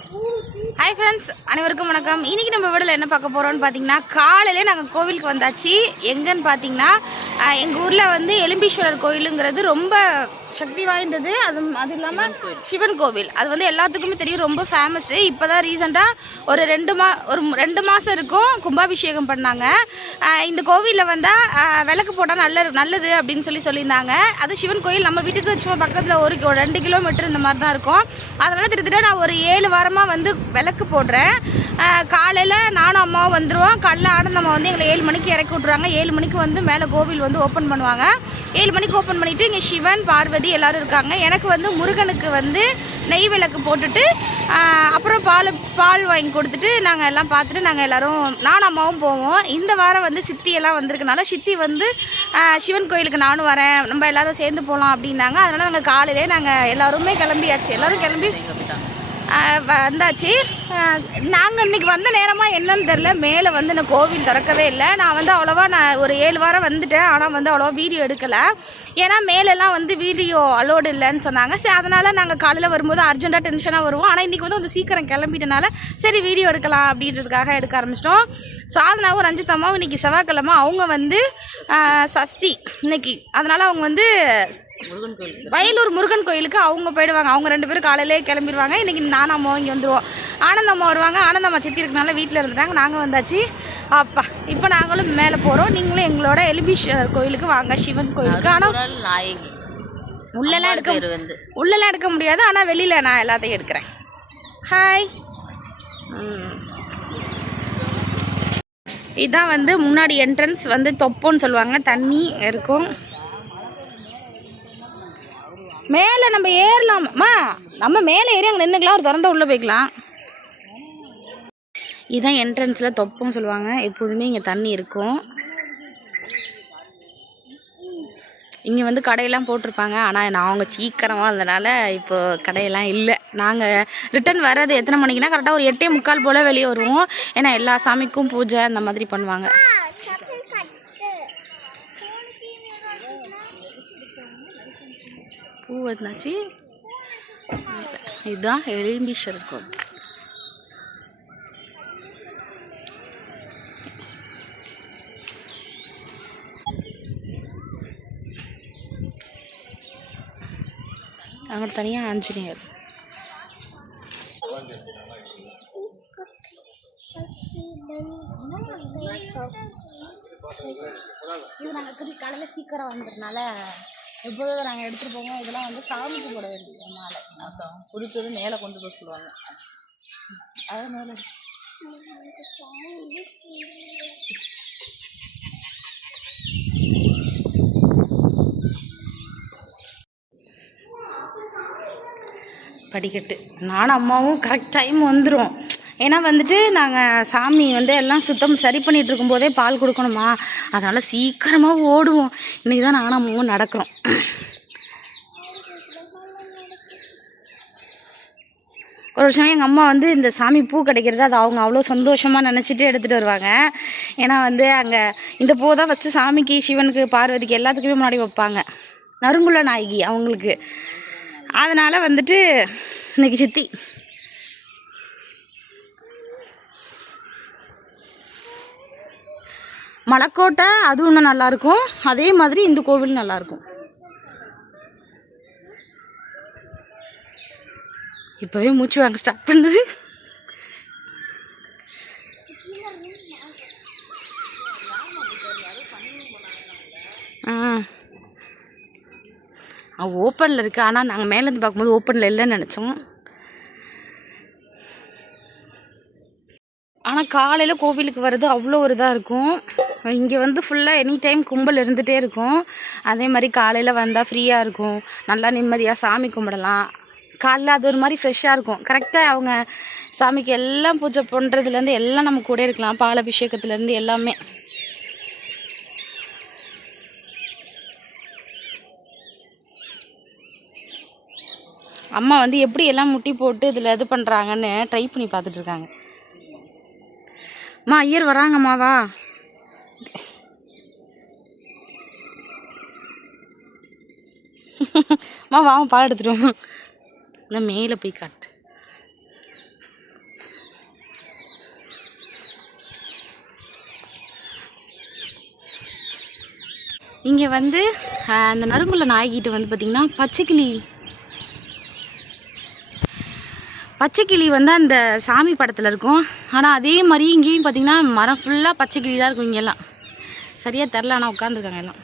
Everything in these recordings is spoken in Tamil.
ஹாய் ஃப்ரெண்ட்ஸ் அனைவருக்கும் வணக்கம். இன்னைக்கு நம்ம வீடில் என்ன பார்க்க போகிறோம்னு பார்த்தீங்கன்னா காலையிலே நாங்கள் கோவிலுக்கு வந்தாச்சு. எங்கன்னு பார்த்தீங்கன்னா எங்கள் ஊரில் வந்து எலும்பீஸ்வரர் கோயிலுங்கிறது ரொம்ப சக்தி வாய்ந்தது. அது அது இல்லாமல் சிவன் கோவில். அது வந்து எல்லாத்துக்குமே தெரியும் ரொம்ப ஃபேமஸ்ஸு இப்போ தான் ரீசெண்டாக ஒரு ரெண்டு மா ஒரு ரெண்டு மாதம் இருக்கும் கும்பாபிஷேகம் பண்ணாங்க. இந்த கோவிலில் வந்தால் விளக்கு போட்டால் நல்ல நல்லது அப்படின்னு சொல்லி சொல்லியிருந்தாங்க. அது சிவன் கோயில் நம்ம வீட்டுக்கு சும்மா பக்கத்தில் ஒரு ரெண்டு கிலோமீட்டர் இந்த மாதிரி தான் இருக்கும். அதனால் திருத்திட்ட நான் ஒரு ஏழு வாரமாக வந்து விளக்கு போடுறேன். காலையில் நானும் அம்மாவும் வந்துடுவோம் காலைல ஆனந்தம்மா வந்து எங்களை ஏழு மணிக்கு இறக்கி விட்ருவாங்க ஏழு மணிக்கு வந்து மேலே கோவில் வந்து வந்து ஓப்பன் பண்ணுவாங்க. ஏழு மணிக்கு ஓப்பன் பண்ணிவிட்டு இங்கே சிவன் பார்வதி எல்லோரும் இருக்காங்க. எனக்கு வந்து முருகனுக்கு வந்து நெய் விளக்கு போட்டுட்டு அப்புறம் பால் பால் வாங்கி கொடுத்துட்டு நாங்கள் எல்லாம் பார்த்துட்டு நாங்கள் எல்லோரும் நானும் அம்மாவும் போவோம். இந்த வாரம் வந்து சித்தியெல்லாம் வந்திருக்கனால சித்தி வந்து சிவன் கோயிலுக்கு நானும் வரேன். நம்ம எல்லாரும் சேர்ந்து போகலாம் அப்படின்னாங்க. அதனால் நாங்கள் காலையிலே நாங்கள் எல்லாருமே கிளம்பியாச்சு. எல்லோரும் கிளம்பி வந்தாச்சு. நாங்கள் இன்னைக்கு வந்த நேரமாக என்னன்னு தெரில மேலே வந்து நான் கோவில் திறக்கவே இல்லை. நான் வந்து அவ்வளோவா நான் ஒரு ஏழு வாரம் வந்துட்டேன். ஆனால் வந்து அவ்வளோவா வீடியோ எடுக்கலை. ஏன்னா மேலெல்லாம் வந்து வீடியோ அலோடு இல்லைன்னு சொன்னாங்க. சரி அதனால் நாங்கள் காலையில் வரும்போது அர்ஜென்ட்டாக டென்ஷனாக வருவோம். ஆனால் இன்றைக்கி வந்து கொஞ்சம் சீக்கிரம் கிளம்பிட்டனால சரி வீடியோ எடுக்கலாம் அப்படின்றதுக்காக எடுக்க ஆரம்பிச்சிட்டோம். சாதனாவும் ரஞ்சிதம்மாவும் இன்றைக்கி செவ்வாய்க்கிழமை. அவங்க வந்து சஷ்டி இன்னைக்கு. அதனால் அவங்க வந்து வயலூர் முருகன் கோயிலுக்கு அவங்க போயிடுவாங்க. அவங்க ரெண்டு பேரும் காலையிலே கிளம்பிடுவாங்க. இன்றைக்கி நானும் அம்மா இங்கே வந்துடுவோம் ஆனந்தம்மா வருவாங்க. ஆனந்தம்மா சித்தி இருக்கனால வீட்டில் இருந்துட்டாங்க. நாங்கள் வந்தாச்சு. அப்பா இப்போ நாங்களும் மேலே போகிறோம் நீங்களும் எங்களோட எலிபீஸ்வரர் கோயிலுக்கு வாங்க சிவன் கோயிலுக்கு. ஆனால் நாயகி. உள்ளெல்லாம் எடுக்க வந்து. உள்ளெல்லாம் எடுக்க முடியாது. ஆனால் வெளியில் நான் எல்லாத்தையும் எடுக்கிறேன். ஹாய் இதான் வந்து முன்னாடி என்ட்ரன்ஸ் வந்து தொப்போன்னு சொல்லுவாங்க. தண்ணி இருக்கும். மேலே நம்ம ஏறலாமா. நம்ம மேலே ஏறி அங்கே நின்றுக்கலாம் ஒரு திறந்த உள்ளே போய்க்கலாம். இதுதான் என்ட்ரன்ஸில் தொப்பம்னு சொல்லுவாங்க. எப்போதுமே இங்கே தண்ணி இருக்கும். இங்கே வந்து கடையெல்லாம் போட்டிருப்பாங்க. ஆனால் நான் அவங்க சீக்கிரமாக இருந்தனால இப்போது கடையெல்லாம் இல்லை. நாங்கள் ரிட்டன் வர்றது எத்தனை மணிக்குன்னா கரெக்டாக ஒரு எட்டே முக்கால் போல் வெளியே வருவோம். ஏன்னா எல்லா சாமிக்கும் பூஜை அந்த மாதிரி பண்ணுவாங்க. பூ வந்தாச்சு. இதுதான் எலும்பீஸ்வரர் கோவில் அங்கே தனியாக ஆஞ்சநேயர். இது நாங்கள் காலையில் சீக்கிரம் வந்ததுனால எப்போதும் நாங்கள் எடுத்துகிட்டு போவோம் இதெல்லாம் வந்து சாமிக்கு போட வேண்டியது மாலை அதான். கொடுத்தது மேலே கொண்டு போய் சொல்லுவாங்க அதான் படிக்கட்டு. நானும் அம்மாவும் கரெக்ட் டைம் வந்துடும் ஏன்னா வந்துட்டு நாங்கள் சாமி வந்து எல்லாம் சுத்தம் சரி பண்ணிகிட்டு இருக்கும்போதே பால் கொடுக்கணுமா? அதனால் சீக்கிரமாக ஓடுவோம். இன்றைக்கி தான் நானும் அம்மாவும் நடக்கிறோம். ஒரு வருஷம் எங்கள் அம்மா வந்து இந்த சாமி பூ கிடைக்கிறது அது அவங்க அவ்வளோ சந்தோஷமாக நினச்சிட்டு எடுத்துகிட்டு வருவாங்க. ஏன்னா வந்து அங்கே இந்த பூ தான் ஃபஸ்ட்டு சாமிக்கு சிவனுக்கு பார்வதிக்கு எல்லாத்துக்குமே முன்னாடி வைப்பாங்க. நறுங்குள்ள நாயகி அவங்களுக்கு. அதனால் வந்துட்டு இன்னைக்கு சித்தி. மலைக்கோட்டை அது இன்னும் நல்லாயிருக்கும் அதே மாதிரி இந்த கோவில் நல்லாயிருக்கும் இப்போவே மூச்சு வாங்க ஸ்டார்ட் பண்ணுது ஆ ஓப்பனில் இருக்குது ஆனால் நாங்கள் மேலேருந்து பார்க்கும்போது ஓப்பனில் இல்லைன்னு நினச்சோம். ஆனால் காலையில் கோவிலுக்கு வர்றது அவ்வளோ ஒரு இதாக இருக்கும். இங்கே வந்து ஃபுல்லாக எனி டைம் கும்பல் இருந்துகிட்டே இருக்கும். அதே மாதிரி காலையில் வந்தால் ஃப்ரீயாக இருக்கும். நல்லா நிம்மதியாக சாமி கும்பிடலாம். காலைல அது ஒரு மாதிரி ஃப்ரெஷ்ஷாக இருக்கும். கரெக்டாக அவங்க சாமிக்கு எல்லாம் பூஜை பண்ணுறதுலேருந்து எல்லாம் நம்ம கூட இருக்கலாம். பால் அபிஷேகத்துலேருந்து எல்லாமே. அம்மா வந்து எப்படி எல்லாம் முட்டி போட்டு இதில் இது பண்ணுறாங்கன்னு ட்ரை பண்ணி பார்த்துட்ருக்காங்க. அம்மா ஐயர் வராங்கம்மா வா. அம்மா வாவும் பால் எடுத்துருவோம் நான் மேலே போய் காட்டு. இங்கே வந்து அந்த நறுங்குள்ள நாய்கிட்ட வந்து பார்த்திங்கன்னா பச்சைக்கிளி பச்சைக்கிளி வந்து அந்த சாமி படத்தில் இருக்கும். ஆனால் அதே மாதிரி இங்கேயும் பார்த்திங்கன்னா மரம் ஃபுல்லாக பச்சைக்கிளி தான் இருக்கும் இங்கெல்லாம். சரியாக தெரில ஆனால் உட்காந்துருக்காங்க எல்லாம்.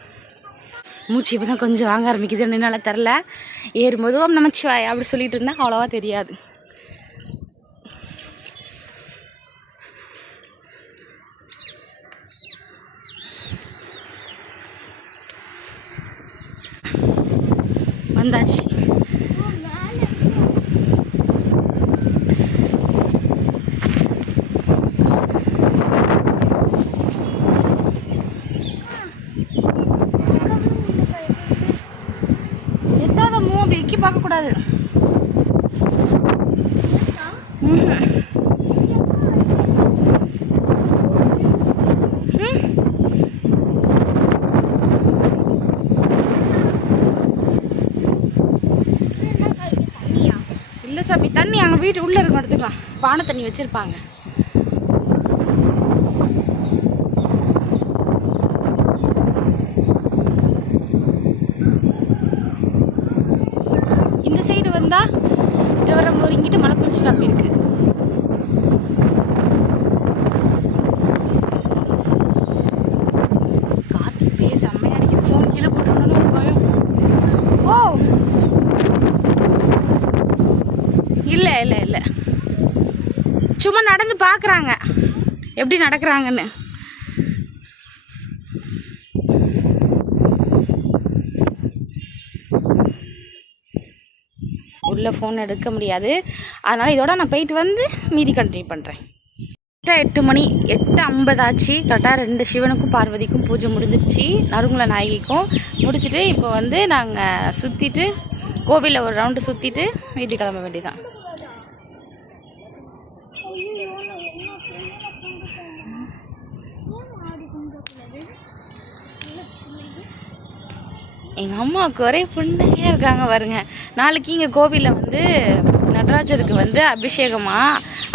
மூச்சு இப்போ தான் கொஞ்சம் வாங்க ஆரம்பிக்குது என்னால் தெரில ஏறும்போது ஓம் நமச்சிவாய் அப்படி சொல்லிட்டு இருந்தால் அவ்வளோவா தெரியாது. வந்தாச்சு எத்தாத மூ அப்படி எக்கி பார்க்கக்கூடாது. இல்லை சாமி தண்ணி அங்கே வீட்டு உள்ளே இருக்கும் எடுத்துக்கலாம். பானை தண்ணி வச்சுருப்பாங்க இந்த சைடு வந்தால் ஒரு இங்கிட்ட மலைக்குறிச்சி ஸ்டாப் இருக்கு. காற்று இப்பயே செம்மையாக அடிக்குது. ஃபோன் கீழே போட்டோன்னு ஒரு பயம். ஓ! இல்லை இல்லை இல்லை. சும்மா நடந்து பார்க்குறாங்க. எப்படி நடக்கிறாங்கன்னு. உள்ள ஃபோன் எடுக்க முடியாது. அதனால் இதோட நான் போயிட்டு வந்து மீதி கண்டினியூ பண்ணுறேன் கரெக்டாக எட்டு மணி எட்டு ஐம்பது ஆச்சு. கரெக்டாக ரெண்டு சிவனுக்கும் பார்வதிக்கும் பூஜை முடிஞ்சிருச்சு. நறுங்குல நாயகிக்கும் முடிச்சுட்டு இப்போ வந்து நாங்கள் சுற்றிட்டு கோவிலில் ஒரு ரவுண்டு சுற்றிட்டு வீட்டுக்கு கிளம்ப வேண்டியதான் எங்கள் அம்மாவுக்கு ஒரே புண்ணையாக இருக்காங்க பாருங்க. நாளைக்கு இங்கே கோவிலில் வந்து நடராஜருக்கு வந்து அபிஷேகமா.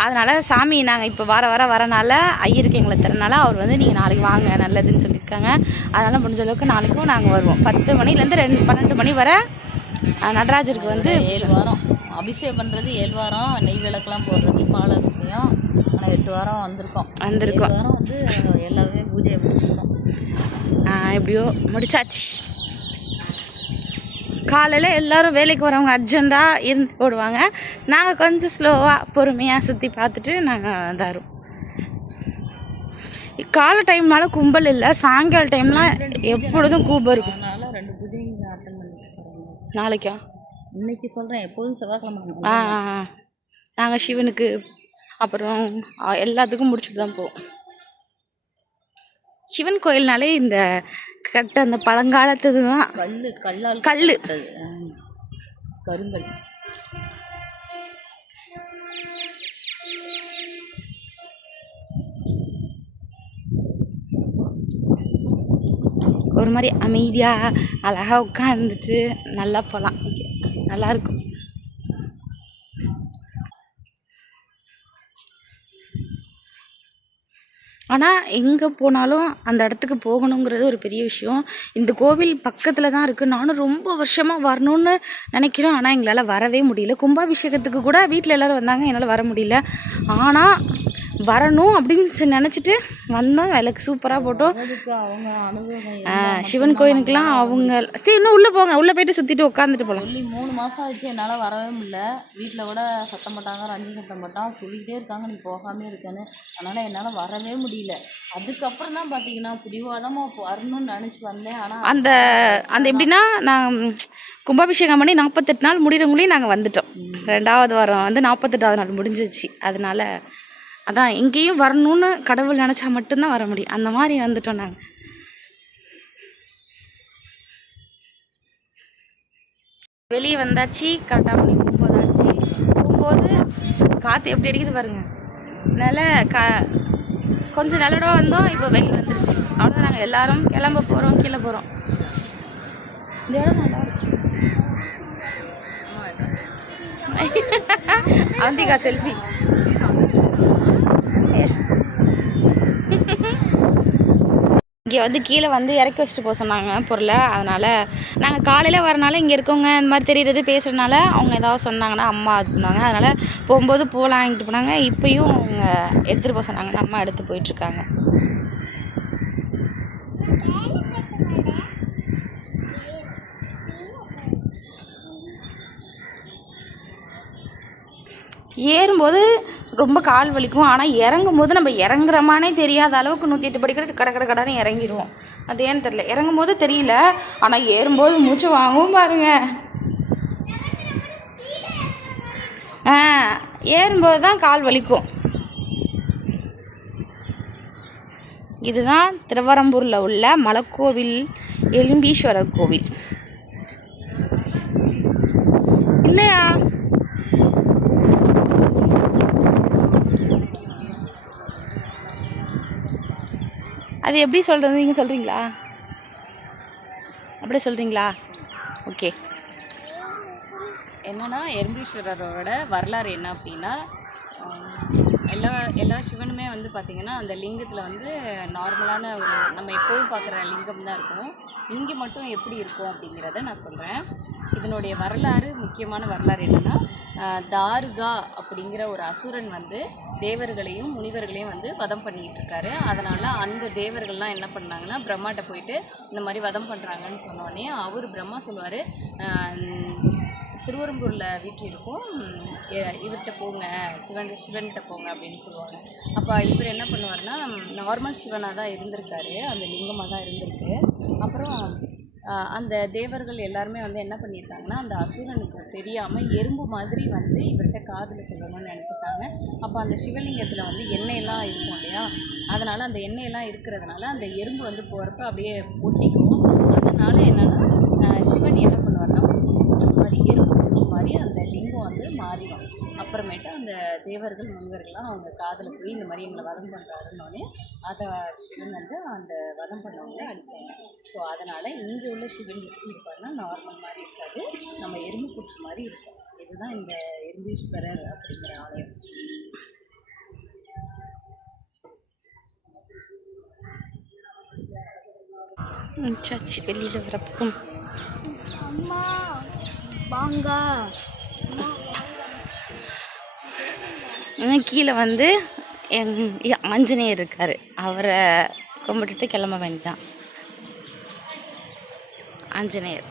அதனால் சாமி நாங்கள் இப்போ வர வர வரனால ஐயருக்கு எங்களை தரனால அவர் வந்து நீங்கள் நாளைக்கு வாங்க நல்லதுன்னு சொல்லியிருக்காங்க. அதனால் முடிஞ்ச அளவுக்கு நாளைக்கும் நாங்கள் வருவோம். பத்து மணிலேருந்து ரெண்டு பன்னெண்டு மணி வரை நடராஜருக்கு வந்து ஏழு வாரம். அபிஷேகம் பண்ணுறது ஏழு வாரம் நெய் விளக்கெல்லாம் போடுறது பால் அபிஷேகம். ஆனால் எட்டு வாரம் வந்திருக்கோம். வந்திருக்கோம். வாரம் வந்து எல்லாருமே பூஜையை முடிச்சிருக்கோம். எப்படியோ முடிச்சாச்சு. காலையில் எல்லாரும் வேலைக்கு வரவங்க அர்ஜெண்ட்டாக இருந்து போடுவாங்க. நாங்கள் கொஞ்சம் ஸ்லோவாக பொறுமையாக சுற்றி பார்த்துட்டு நாங்கள் தரோம் காலை டைம்னால கும்பல் இல்லை. சாயங்கால டைம்லாம் எப்பொழுதும் கூபம் இருக்கும். நாளைக்கா? இன்னைக்கு சொல்கிறேன் எப்போதும் செவ்வாய்க்கிழமை ஆ நாங்கள் சிவனுக்கு அப்புறம் எல்லாத்துக்கும் முடிச்சுட்டு தான் போவோம். சிவன் கோயில்னாலே இந்த கட்ட அந்த பழங்காலத்து தான் கல் கல்லால். ஆ. கருங்கல் ஒரு மாதிரி அமைதியாக அழகாக உட்காந்துட்டு நல்லா போகலாம் நல்லாயிருக்கும் ஆனால் எங்கே போனாலும் அந்த இடத்துக்கு போகணுங்கிறது ஒரு பெரிய விஷயம். இந்த கோவில் பக்கத்தில் தான் இருக்குது நானும் ரொம்ப வருஷமாக வரணும்னு நினைக்கிறேன். ஆனால் எங்களால் வரவே முடியல. கும்பாபிஷேகத்துக்கு கூட வீட்டில் எல்லோரும் வந்தாங்க. என்னால் வர முடியல. ஆனால் வரணும் அப்படின்னு நினச்சிட்டு வந்தோம். விளக்கு சூப்பராக போட்டோம். சிவன் மட்டும்தான் கோயிலுக்கெல்லாம் அவங்க சரி இன்னும் உள்ளே போங்க. உள்ளே போயிட்டு சுற்றிட்டு உட்காந்துட்டு போகலாம் சொல்லி மூணு மாதம் ஆச்சு என்னால் வரவே முடியல. வீட்டில் கூட சத்தம் போட்டாங்க ரஞ்சி சத்தம் போட்டான். சொல்லிக்கிட்டே இருக்காங்க. நீ போகாமே இருக்கேன்னு. அதனால் என்னால் வரவே முடியல. அதுக்கப்புறம் தான் பார்த்தீங்கன்னா பிடிவாதமாக வரணும்னு நினச்சி வந்தேன். ஆனால் அந்த அந்த எப்படின்னா நான் கும்பாபிஷேகம் பண்ணி நாற்பத்தெட்டு நாள் முடிகிறவங்களையும் நாங்கள் வந்துட்டோம். ரெண்டாவது வாரம் வந்து நாற்பத்தெட்டாவது நாள் முடிஞ்சிச்சு. அதனால அதான் எங்கேயும் வரணும்னு கடவுள் நினச்சா மட்டும்தான் வர முடியும். அந்த மாதிரி வந்துட்டோம் நாங்கள் வெளியே வந்தாச்சு கரெக்டாக மணி ஒம்பது ஆச்சு போகும்போது காற்று எப்படி அடிக்குது பாருங்க. நல்ல கா கொஞ்சம் நல்லடவா வந்தோம் இப்போ வெயில் வந்துருச்சு. அவ்வளோதான் நாங்கள் எல்லாரும் கிளம்ப போகிறோம் கீழே போகிறோம் அவந்திகா செல்ஃபி. இங்கே வந்து கீழே வந்து இறக்கி வச்சுட்டு போக சொன்னாங்க பொருளை. அதனால் நாங்கள் காலையில் வரனால இங்கே இருக்கவங்க இந்த மாதிரி தெரிகிறது பேசுகிறதுனால அவங்க ஏதாவது சொன்னாங்கன்னா அம்மா இது பண்ணுவாங்க. அதனால் போகும்போது பூலாம் வாங்கிட்டு போனாங்க. இப்போயும் அவங்க எடுத்துகிட்டு போக சொன்னாங்க. அம்மா எடுத்து போயிட்டுருக்காங்க. ஏறும்போது ரொம்ப கால் வலிக்கும். ஆனால் இறங்கும் போது நம்ம இறங்குறோமானே தெரியாத அளவுக்கு நூற்றி எட்டு படிக்கிற கட கட கடன்னு இறங்கிடுவோம். அது ஏன்னு தெரில இறங்கும் போது தெரியல. ஆனால் ஏறும்போது மூச்சு வாங்கவும் பாருங்க. ஆ ஏறும்போது தான் கால் வலிக்கும். இதுதான் திருவரம்பூரில் உள்ள மலைக்கோவில் எலும்பீஸ்வரர் கோவில். இல்லையா? அது எப்படி சொல்கிறது நீங்கள் சொல்கிறீங்களா அப்படியே சொல்கிறீங்களா ஓகே என்னென்னா எறும்பீஸ்வரரோட வரலாறு என்ன அப்படின்னா எல்லா எல்லா சிவனுமே வந்து பார்த்திங்கன்னா அந்த லிங்கத்தில் வந்து நார்மலான ஒரு நம்ம எப்போவும் பார்க்குற லிங்கம் தான் இருக்கும். இங்கே மட்டும் எப்படி இருக்கும் அப்படிங்கிறத நான் சொல்கிறேன் இதனுடைய வரலாறு முக்கியமான வரலாறு என்னென்னா தாருகா அப்படிங்கிற ஒரு அசுரன் வந்து தேவர்களையும் முனிவர்களையும் வந்து வதம் பண்ணிக்கிட்டு இருக்காரு. அதனால் அந்த தேவர்கள்லாம் என்ன பண்ணாங்கன்னா பிரம்மாட்ட போயிட்டு இந்த மாதிரி வதம் பண்ணுறாங்கன்னு சொன்னோடனே அவர் பிரம்மா சொல்லுவார் திருவரம்பூரில் வீட்டு இருக்கும். இவர்கிட்ட போங்க சிவன் சிவன்கிட்ட போங்க அப்படின்னு சொல்லுவாங்க. அப்போ இவர் என்ன பண்ணுவார்னா நார்மல் சிவனாக தான் இருந்திருக்காரு. அந்த லிங்கமாக தான் இருந்திருக்கு. அப்புறம் அந்த தேவர்கள் எல்லாருமே வந்து என்ன பண்ணியிருக்காங்கன்னா அந்த அசுரனுக்கு தெரியாமல் எறும்பு மாதிரி வந்து இவர்கிட்ட காதில் சொல்லணும்னு நினச்சிருக்காங்க. அப்போ அந்த சிவலிங்கத்தில் வந்து எண்ணெயெல்லாம் இருக்கும் இல்லையா? அதனால் அந்த எண்ணெயெல்லாம் இருக்கிறதுனால அந்த எறும்பு வந்து போகிறப்ப அப்படியே ஒட்டிக்கும் அதனால என்னென்னா சிவன் என்ன பண்ணுவார்னா பூச்சி மாதிரி எறும்பு பூச்சி மாதிரி அந்த லிங்கம் வந்து மாறிடும். அப்புறமேட்டு அந்த தேவர்கள் முனிவர்கள்லாம் அவங்க காதில் போய் இந்த மாதிரி எங்களை வதம் பண்ணுறாருன்னொடனே அதை சிவன் வந்து அந்த வதம் பண்ணவங்க அடிப்பாங்க ஸோ அதனால் இங்கே உள்ள சிவன் எப்படி இருப்பாருன்னா நார்மல் மாதிரி இருக்காது. நம்ம எறும்பு பூச்சி மாதிரி இருக்கும். இதுதான் இந்த எறும்பீஸ்வரர் அப்படிங்கிற ஆலயம். சர்ச் வெளியில் வரப்போ. அம்மா! வாங்க. இன்னும் கீழே வந்து எங் ஆஞ்சநேயர் இருக்கார். அவரை கும்பிட்டுட்டு கிளம்ப வேண்டியதான் ஆஞ்சநேயர்.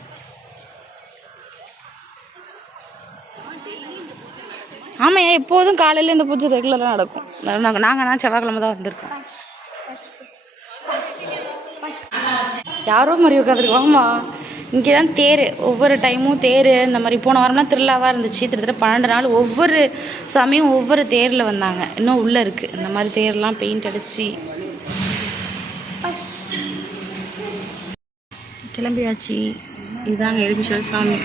ஆமாம் எப்போதும் காலையில் இந்த பூஜை ரெகுலராக நடக்கும். நாங்கள் நாங்கள் செவ்வாய்க்கிழமை தான் வந்திருக்கோம். யாரோ மாதிரி உட்காந்துருக்கோம்மா இங்கே தான் தேர் ஒவ்வொரு டைமும் தேர் இந்த மாதிரி போன வாரம்லாம் திருவிழாவாக இருந்துச்சு. கிட்டத்தட்ட பன்னெண்டு நாள் ஒவ்வொரு சாமியும் ஒவ்வொரு தேரில் வந்தாங்க. இன்னும் உள்ளே இருக்குது இந்த மாதிரி தேர்லாம் பெயிண்ட் அடித்து கிளம்பியாச்சு. இதுதாங்க எலுமிச்சல் சாமி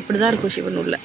இப்படி தான் இருக்கும் சிவன் உள்ள.